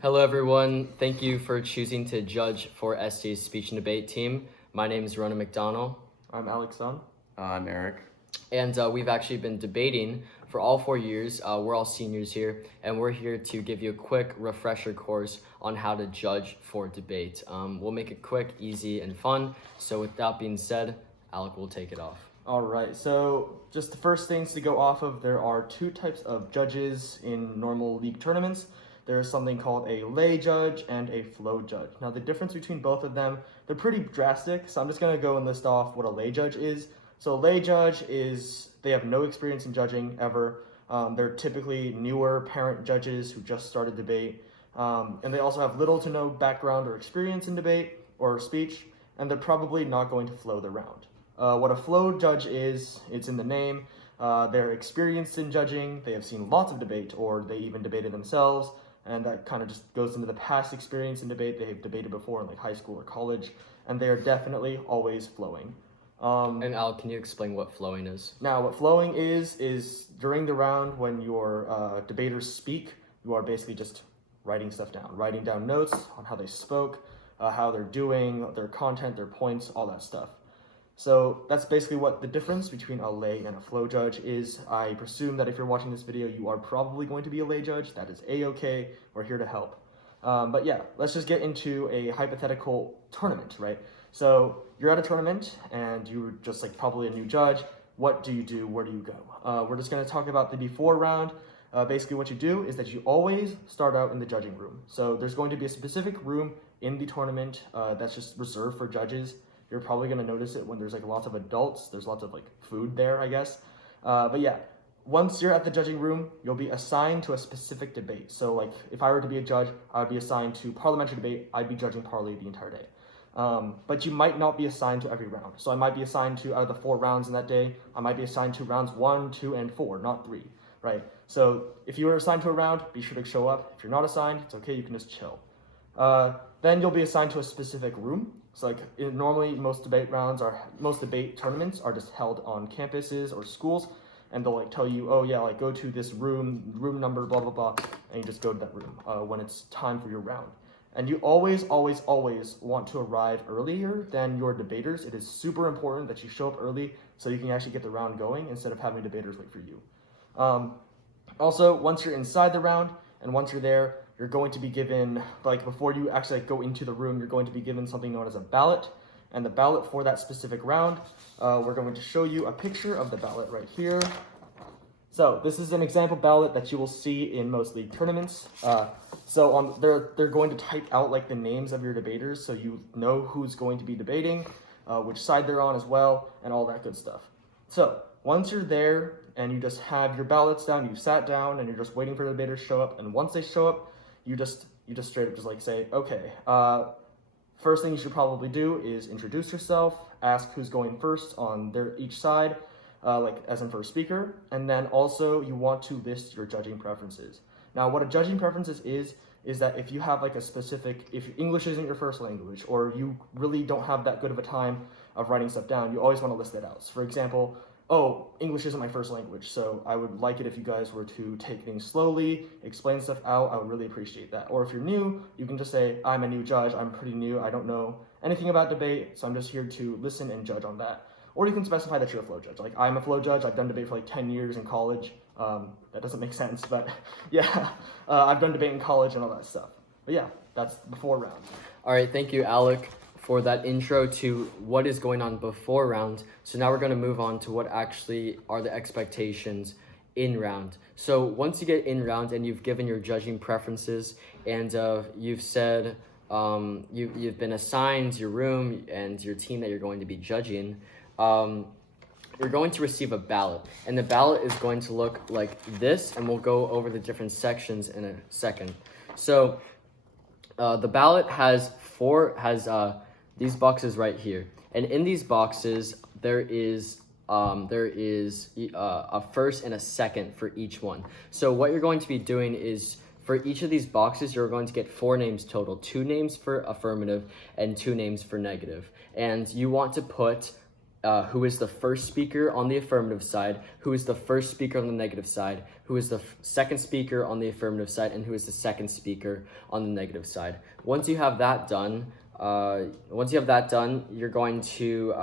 Hello everyone, thank you for choosing to judge for SDA's speech and debate team. My name is Ronan McDonnell. I'm Alec Sun. I'm Eric. And we've actually been debating for all 4 years. We're all seniors here, and we're here to give you a quick refresher course on how to judge for debate. We'll make it quick, easy, and fun. So with that being said, Alec will take it off. All right, so just the first things to go off of, there are two types of judges in normal league tournaments. There's something called a lay judge and a flow judge. Now the difference between both of them, they're pretty drastic, so I'm just gonna go and list off what a lay judge is. So a lay judge is, they have no experience in judging ever. They're typically newer parent judges who just started debate. And they also have little to no background or experience in debate or speech, and they're probably not going to flow the round. What a flow judge is, it's in the name. They're experienced in judging, they have seen lots of debate, or they even debated themselves, and that kind of just goes into the past experience in debate. They have debated before in like high school or college, and they are definitely always flowing. And Al, can you explain what flowing is? Now, what flowing is during the round when your debaters speak, you are basically just writing stuff down, writing down notes on how they spoke, how they're doing, their content, their points, all that stuff. So that's basically what the difference between a lay and a flow judge is. I presume that if you're watching this video, you are probably going to be a lay judge. That is a-okay. We're here to help. But yeah, let's just get into a hypothetical tournament, right? So you're at a tournament and you're just like probably a new judge. What do you do? Where do you go? We're just going to talk about the before round. Basically what you do is that you always start out in the judging room. So there's going to be a specific room in the tournament that's just reserved for judges. You're probably going to notice it when there's like lots of adults. There's lots of like food there, I guess. But yeah, once you're at the judging room, you'll be assigned to a specific debate. So like if I were to be a judge, I would be assigned to parliamentary debate. I'd be judging parley the entire day. But you might not be assigned to every round. So I might be assigned to, out of the 4 rounds in that day, I might be assigned to rounds 1, 2, and 4, not 3, right? So if you are assigned to a round, be sure to show up. If you're not assigned, it's okay, you can just chill. Then you'll be assigned to a specific room. So like normally most debate tournaments are just held on campuses or schools, and they'll like tell you, oh yeah, like go to this room number, blah, blah, blah, and you just go to that room when it's time for your round. And you always want to arrive earlier than your debaters. It is super important that you show up early so you can actually get the round going instead of having debaters wait for you. Also, once you're inside the round and once you're there, you're going to be given, like before you actually go into the room, you're going to be given something known as a ballot. And the ballot for that specific round, we're going to show you a picture of the ballot right here. So this is an example ballot that you will see in most league tournaments. They're going to type out like the names of your debaters so you know who's going to be debating, which side they're on as well, and all that good stuff. So once you're there and you just have your ballots down, you sat down and you're just waiting for the debaters to show up, and once they show up, you just straight up just like say, okay, first thing you should probably do is introduce yourself, ask who's going first on each side, like as in first speaker, and then also you want to list your judging preferences. Now what a judging preferences is that if you have like a specific, if English isn't your first language, or you really don't have that good of a time of writing stuff down, you always want to list that out. So for example, oh, English isn't my first language, so I would like it if you guys were to take things slowly, explain stuff out. I would really appreciate that. Or if you're new, you can just say, I'm a new judge, I'm pretty new, I don't know anything about debate, so I'm just here to listen and judge on that. Or you can specify that you're a flow judge. Like, I'm a flow judge, I've done debate for like 10 years in college. That doesn't make sense, but yeah, I've done debate in college and all that stuff. But yeah, that's before round. All right, thank you, Alec, for that intro to what is going on before round. So now we're going to move on to what actually are the expectations in round. So once you get in round and you've given your judging preferences and you've said you've been assigned your room and your team that you're going to be judging, you're going to receive a ballot, and the ballot is going to look like this, and we'll go over the different sections in a second. So the ballot has these boxes right here, and in these boxes there is a first and a second for each one. So what you're going to be doing is for each of these boxes you're going to get 4 names total, 2 names for affirmative and 2 names for negative, and you want to put who is the first speaker on the affirmative side, who is the first speaker on the negative side, who is the second speaker on the affirmative side, and who is the second speaker on the negative side. Once you have that done, you're going to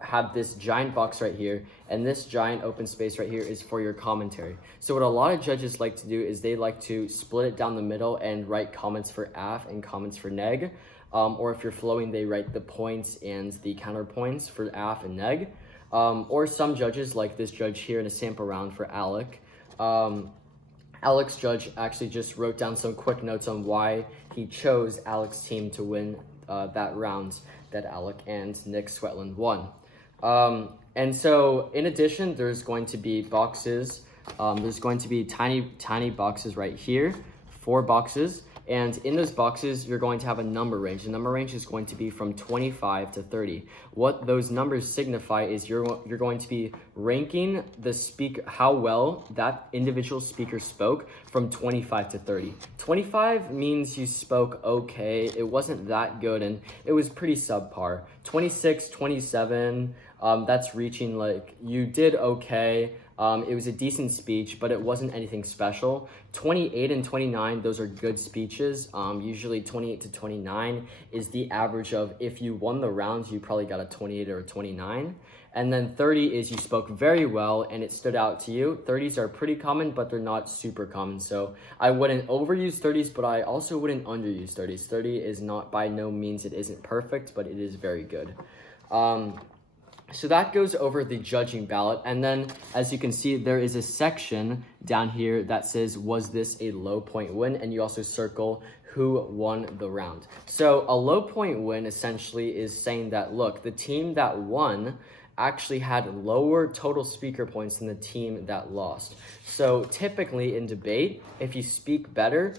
have this giant box right here, and this giant open space right here is for your commentary. So what a lot of judges like to do is they like to split it down the middle and write comments for AF and comments for neg. Or if you're flowing, they write the points and the counterpoints for AF and neg. Or some judges, like this judge here in a sample round for Alec. Alec's judge actually just wrote down some quick notes on why he chose Alec's team to win that round that Alec and Nick Swetland won. And so in addition, there's going to be boxes. There's going to be tiny boxes right here, 4 boxes. And in those boxes, you're going to have a number range. The number range is going to be from 25 to 30. What those numbers signify is you're going to be ranking the speaker, how well that individual speaker spoke from 25 to 30. 25 means you spoke okay, it wasn't that good, and it was pretty subpar. 26, 27, that's reaching like you did okay. It was a decent speech, but it wasn't anything special. 28 and 29, those are good speeches. Usually 28 to 29 is the average of if you won the rounds, you probably got a 28 or a 29. And then 30 is you spoke very well and it stood out to you. 30s are pretty common, but they're not super common. So I wouldn't overuse 30s, but I also wouldn't underuse 30s. 30 is not, by no means, it isn't perfect, but it is very good. So that goes over the judging ballot. And then as you can see, there is a section down here that says, was this a low point win? And you also circle who won the round. So a low point win essentially is saying that, look, the team that won actually had lower total speaker points than the team that lost. So typically in debate, if you speak better,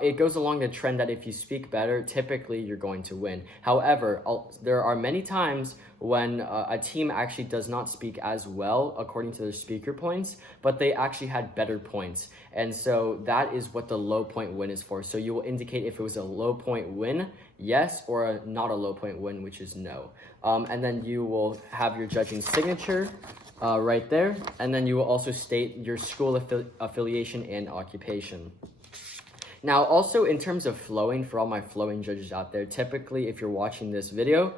it goes along the trend that if you speak better, typically you're going to win. However, there are many times when a team actually does not speak as well according to their speaker points, but they actually had better points. And so that is what the low point win is for. So you will indicate if it was a low point win, yes, or not a low point win, which is no. And then you will have your judging signature right there. And then you will also state your school affiliation and occupation. Now, also in terms of flowing, for all my flowing judges out there, typically if you're watching this video,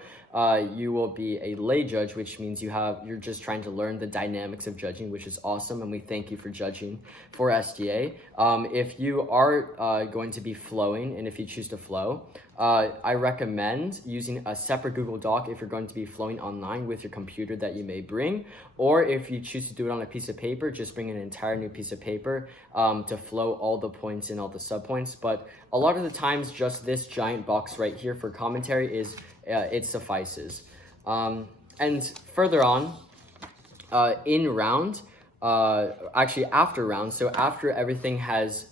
you will be a lay judge, which means you're just trying to learn the dynamics of judging, which is awesome, and we thank you for judging for SDA. If you are going to be flowing, and if you choose to flow, I recommend using a separate Google Doc if you're going to be flowing online with your computer that you may bring, or if you choose to do it on a piece of paper, just bring an entire new piece of paper to flow all the points and all the subpoints. But a lot of the times, just this giant box right here for commentary is it suffices. And further on, in round, actually after round, so after everyone has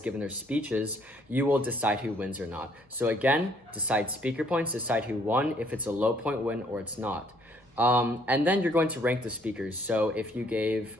given their speeches, you will decide who wins or not. So again, decide speaker points, decide who won, if it's a low point win or it's not. And then you're going to rank the speakers. So if you gave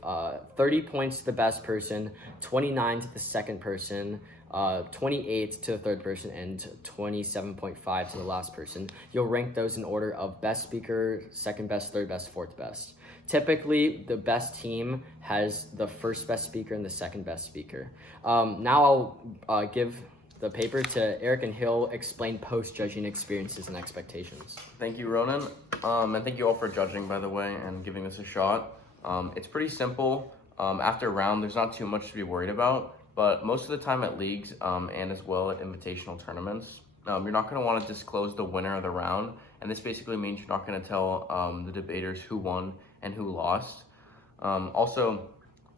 30 points to the best person, 29 to the second person, 28 to the third person, and 27.5 to the last person, you'll rank those in order of best speaker, second best, third best, fourth best. Typically, the best team has the first best speaker and the second best speaker. Now I'll give the paper to Eric, and he'll explain post-judging experiences and expectations. Thank you, Ronan. And thank you all for judging, by the way, and giving this a shot. It's pretty simple. After a round, there's not too much to be worried about, but most of the time at leagues and as well at invitational tournaments, you're not going to want to disclose the winner of the round, and this basically means you're not going to tell the debaters who won and who lost. Also,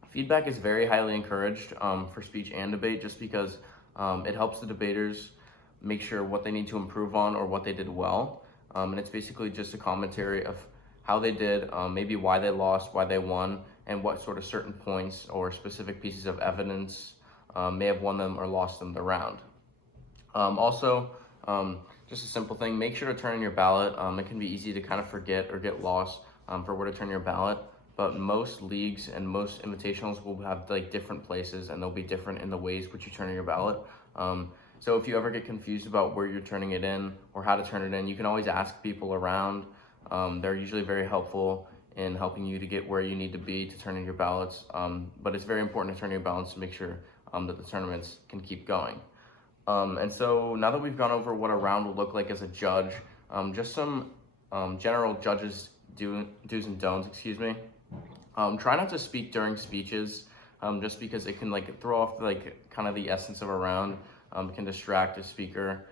feedback is very highly encouraged for speech and debate, just because it helps the debaters make sure what they need to improve on or what they did well. And it's basically just a commentary of how they did, maybe why they lost, why they won, and what sort of certain points or specific pieces of evidence may have won them or lost them the round. Also, just a simple thing, make sure to turn in your ballot. It can be easy to kind of forget or get lost for where to turn your ballot, but most leagues and most invitationals will have like different places, and they'll be different in the ways which you turn in your ballot. So if you ever get confused about where you're turning it in or how to turn it in, you can always ask people around. They're usually very helpful in helping you to get where you need to be to turn in your ballots. But it's very important to turn in your ballots to make sure that the tournaments can keep going. And so now that we've gone over what a round will look like as a judge, just some general judges do's and don'ts, excuse me. Try not to speak during speeches, just because it can like throw off like kind of the essence of a round. It can distract a speaker.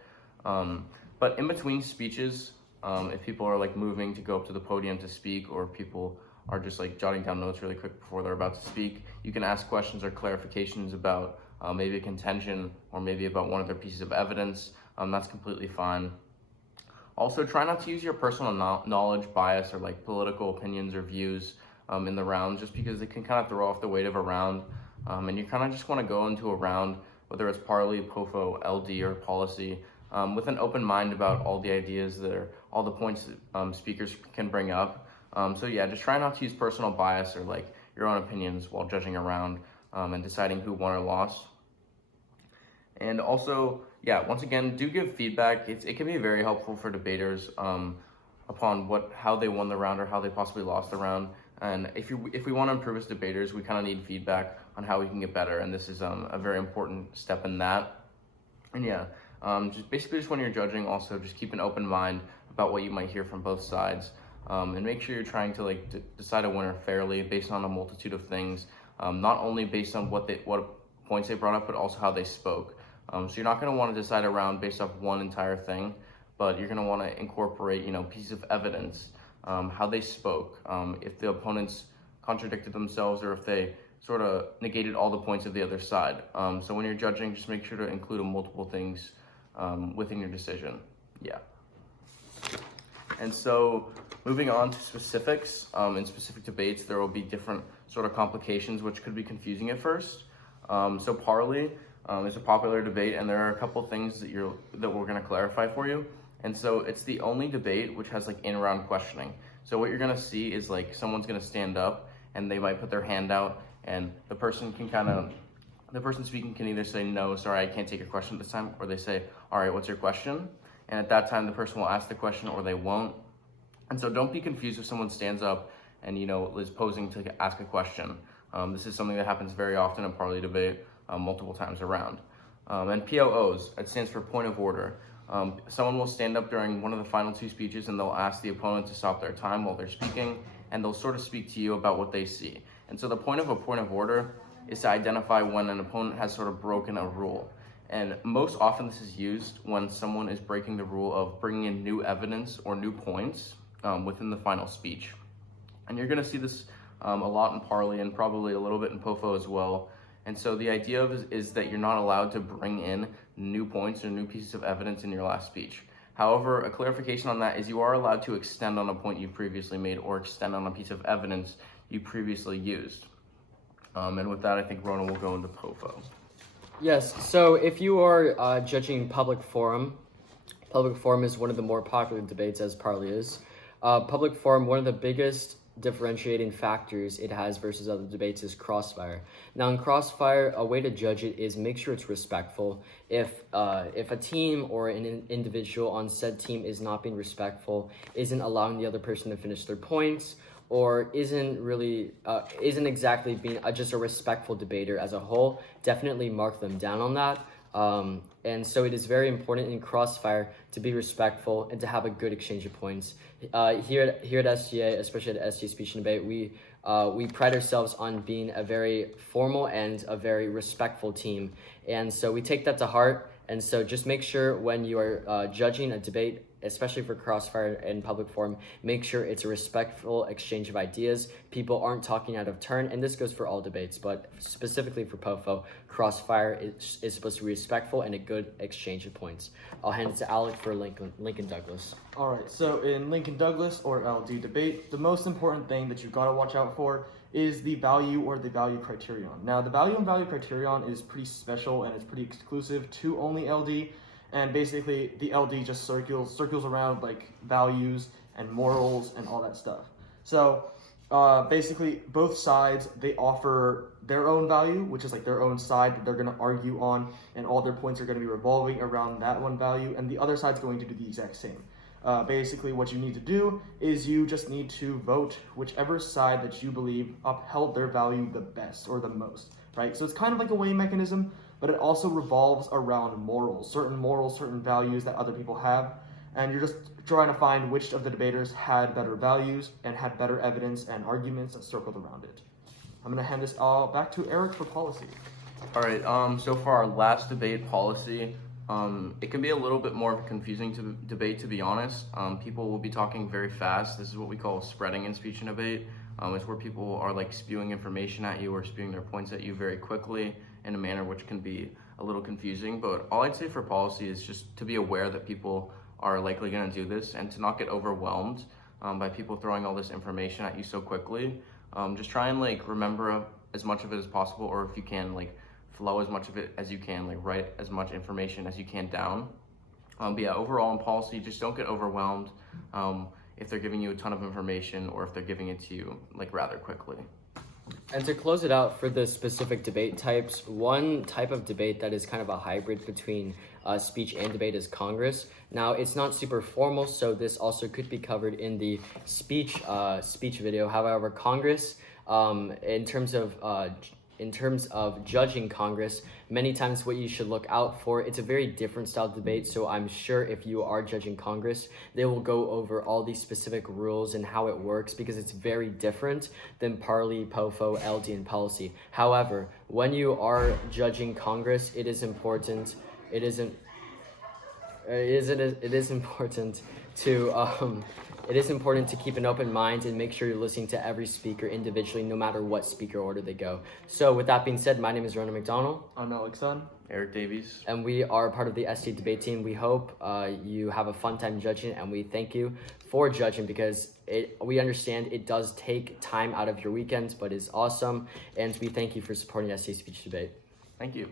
But in between speeches, if people are like moving to go up to the podium to speak, or people are just like jotting down notes really quick before they're about to speak, you can ask questions or clarifications about maybe a contention or maybe about one of their pieces of evidence. That's completely fine. Also, try not to use your personal knowledge, bias, or like political opinions or views in the round, just because it can kind of throw off the weight of a round. And you kind of just want to go into a round, whether it's parley, POFO, LD, or policy, with an open mind about all the ideas all the points that speakers can bring up. So yeah, just try not to use personal bias or like your own opinions while judging a round and deciding who won or lost. And also, yeah, once again, do give feedback. It can be very helpful for debaters upon how they won the round or how they possibly lost the round. And if we want to improve as debaters, we kind of need feedback on how we can get better. And this is a very important step in that. And yeah, just when you're judging, also just keep an open mind about what you might hear from both sides. And make sure you're trying to like decide a winner fairly based on a multitude of things, not only based on what points they brought up, but also how they spoke. So you're not going to want to decide a round based off one entire thing, but you're going to want to incorporate, pieces of evidence, how they spoke, if the opponents contradicted themselves, or if they sort of negated all the points of the other side. So when you're judging, just make sure to include multiple things within your decision. Yeah. And so moving on to specifics, in specific debates, there will be different sort of complications, which could be confusing at first. So parley is a popular debate, and there are a couple things that we're going to clarify for you. And so it's the only debate which has like in-round questioning. So what you're going to see is like someone's going to stand up and they might put their hand out, and the person speaking can either say, no, sorry, I can't take your question this time, or they say, all right, what's your question? And at that time, the person will ask the question, or they won't. And so don't be confused if someone stands up and, is posing to ask a question. This is something that happens very often in parley debate, multiple times around. And POOs, it stands for point of order. Someone will stand up during one of the final two speeches and they'll ask the opponent to stop their time while they're speaking, and they'll sort of speak to you about what they see. And so the point of a point of order is to identify when an opponent has sort of broken a rule. And most often this is used when someone is breaking the rule of bringing in new evidence or new points within the final speech. And you're going to see this a lot in parley, and probably a little bit in POFO as well. And so the idea is that you're not allowed to bring in new points or new pieces of evidence in your last speech. However, a clarification on that is you are allowed to extend on a point you previously made, or extend on a piece of evidence you previously used. And with that, I think Ronan will go into POFO. Yes, so if you are judging public forum is one of the more popular debates, as parley is. Public forum, one of the biggest differentiating factors it has versus other debates is crossfire. Now in crossfire, a way to judge it is make sure it's respectful. If a team or an individual on said team is not being respectful, isn't allowing the other person to finish their points, or isn't exactly being just a respectful debater as a whole, definitely mark them down on that. And so it is very important in crossfire to be respectful and to have a good exchange of points. Here at SDA, especially at SDA Speech and Debate, we pride ourselves on being a very formal and a very respectful team. And so we take that to heart. And so just make sure when you are judging a debate, especially for crossfire and public forum, make sure it's a respectful exchange of ideas. People aren't talking out of turn, and this goes for all debates, but specifically for POFO, crossfire is supposed to be respectful and a good exchange of points. I'll hand it to Alec for Lincoln Douglas. All right, so in Lincoln Douglas or LD debate, the most important thing that you've got to watch out for is the value or the value criterion. Now, the value and value criterion is pretty special and it's pretty exclusive to only LD. And basically, the LD just circles around like values and morals and all that stuff. So basically, both sides, they offer their own value, which is like their own side that they're going to argue on, and all their points are going to be revolving around that one value, and the other side's going to do the exact same. Basically, what you need to do is you just need to vote whichever side that you believe upheld their value the best or the most, right? So it's kind of like a weighing mechanism, but it also revolves around morals, certain values that other people have, and you're just trying to find which of the debaters had better values and had better evidence and arguments that circled around it. I'm going to hand this all back to Eric for policy. All right, so for our last debate, policy, it can be a little bit more of a confusing debate, to be honest. People will be talking very fast. This is what we call spreading in speech and debate. It's where people are like spewing information at you or spewing their points at you very quickly in a manner which can be a little confusing. But all I'd say for policy is just to be aware that people are likely going to do this and to not get overwhelmed by people throwing all this information at you so quickly. Just try and like remember as much of it as possible, or if you can, like flow as much of it as you can, like write as much information as you can down. But yeah, overall in policy, just don't get overwhelmed if they're giving you a ton of information or if they're giving it to you like rather quickly. And to close it out for the specific debate types, one type of debate that is kind of a hybrid between speech and debate is Congress. Now, it's not super formal, so this also could be covered in the speech video. However, Congress, in terms of judging Congress, many times what you should look out for, it's a very different style of debate, so I'm sure if you are judging Congress, they will go over all these specific rules and how it works, because it's very different than Parley, POFO, LD, and policy. However, when you are judging Congress, it is important to keep an open mind and make sure you're listening to every speaker individually, no matter what speaker order they go. So with that being said, my name is Ronan McDonnell. I'm Alec Sun. Eric Davies. And we are part of the SDA debate team. We hope you have a fun time judging, and we thank you for judging, because we understand it does take time out of your weekends, but it's awesome. And we thank you for supporting SDA Speech Debate. Thank you.